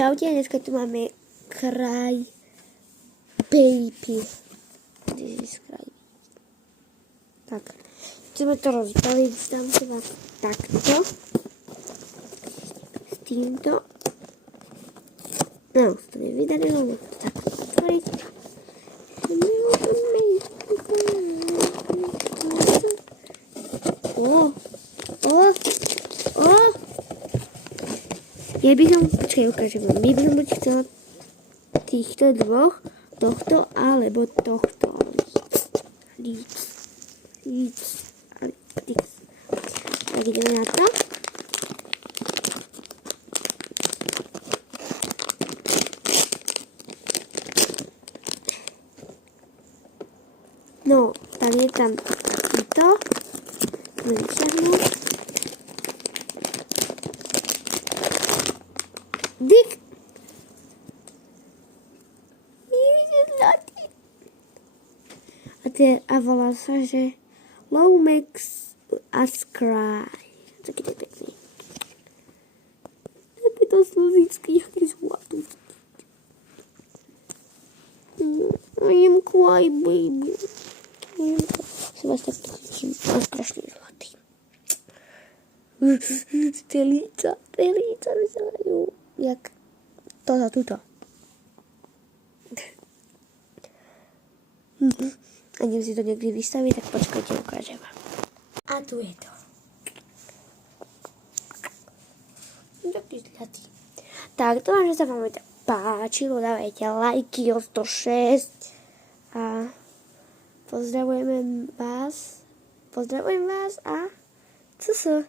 Čaute, dneska tu máme Cry Baby. Tak, chceme to rozbaliť, dám si vás takto. S týmto. No, to nevydarilo, no to takto otvoriť. Ja by som, ukážem vám, my by som buď chcela týchto dvoch, tohto, alebo tohto. Tak ideme na to. No, tam je tam to. Vyťahnuť. Dik! A volá sa, že Lomax a Cry. Taký to je pekný. Také to slzičky, jaký zlatúčky. I am Cry Baby. Som vás takto chytím. A strašne zlatý. Tie líca vyzerajú jak to za tuto. A neviem si to niekdy vystaviť, tak počkajte, ukážem vám. A tu je to. Taký zlatý. Tak, to vám, že sa vám páčilo, dávajte lajky o 106 a pozdravujem vás a cus.